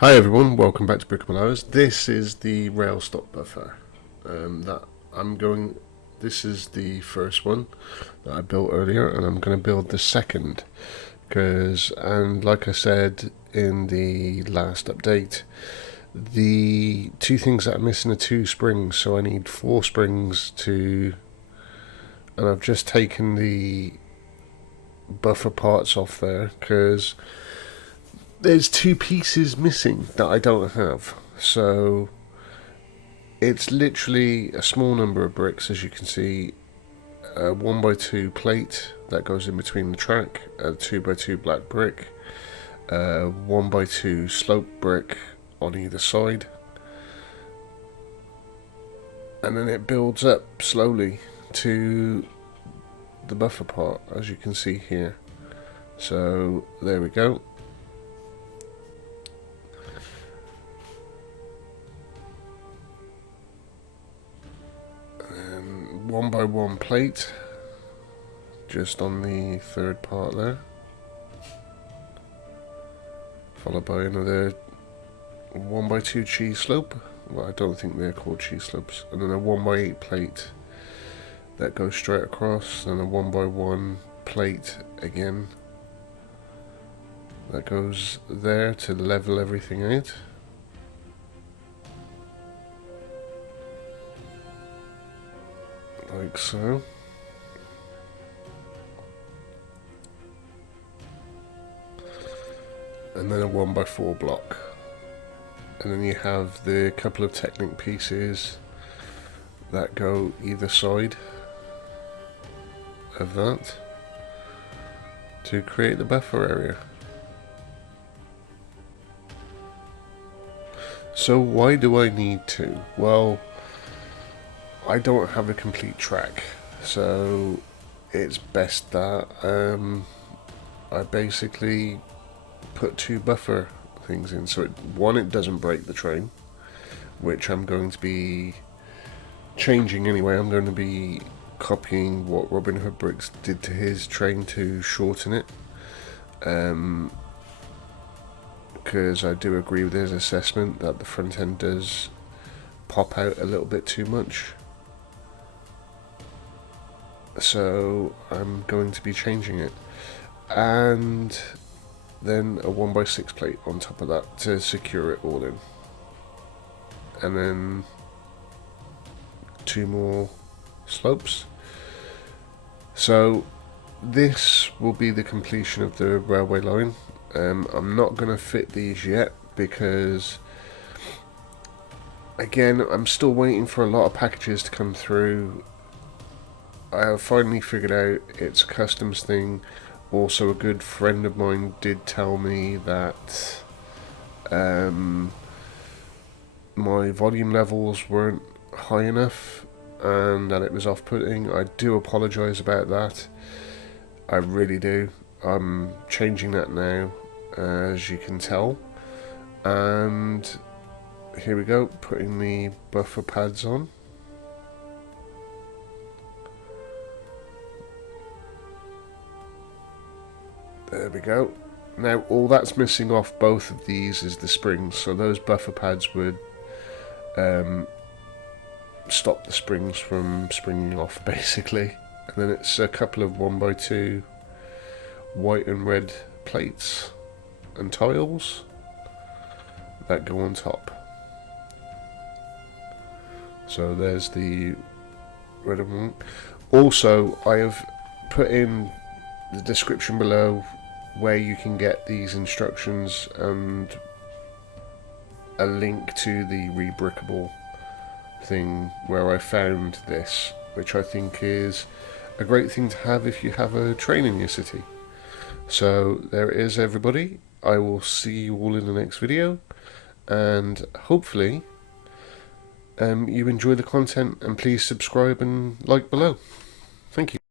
Hi everyone, welcome back to Brickable Hours. This is the rail stop buffer that I'm going. This is the first one that I built earlier, and I'm going to build the second and like I said in the last update, the two things that are missing are two springs, so I need 4 springs to. And I've just taken the buffer parts off there because there's 2 pieces missing that I don't have. So it's literally a small number of bricks, as you can see, a 1x2 plate that goes in between the track, a 2x2 black brick, a 1x2 slope brick on either side, and then it builds up slowly to the buffer part, as you can see here. So there we go. 1x1 plate just on the third part there, followed by another 1x2 cheese slope. Well, I don't think they're called cheese slopes. And then a 1x8 plate that goes straight across, and a 1x1 plate again that goes there to level everything out. Like so. And then a 1x4 block. And then you have the couple of Technic pieces that go either side of that to create the buffer area. So why do I need 2? Well, I don't have a complete track, so it's best that I basically put 2 buffer things in. So it doesn't break the train, which I'm going to be changing anyway. I'm going to be copying what Robin Hood Bricks did to his train to shorten it, because I do agree with his assessment that the front end does pop out a little bit too much. So I'm going to be changing it, and then a 1x6 plate on top of that to secure it all in, and then 2 more slopes. So this will be the completion of the railway line. I'm not going to fit these yet because, again, I'm still waiting for a lot of packages to come through. I have finally figured out it's a customs thing. Also, a good friend of mine did tell me that my volume levels weren't high enough and that it was off-putting. I do apologise about that. I really do. I'm changing that now, as you can tell. And here we go, putting the buffer pads on. There we go. Now all that's missing off both of these is the springs, so those buffer pads would stop the springs from springing off basically. And then it's a couple of 1x2 white and red plates and tiles that go on top. So there's the red one. Also, I have put in the description below where you can get these instructions and a link to the Rebrickable thing where I found this, which I think is a great thing to have if you have a train in your city. So there it is, everybody. I will see you all in the next video, and hopefully you enjoy the content, and please subscribe and like below. Thank you.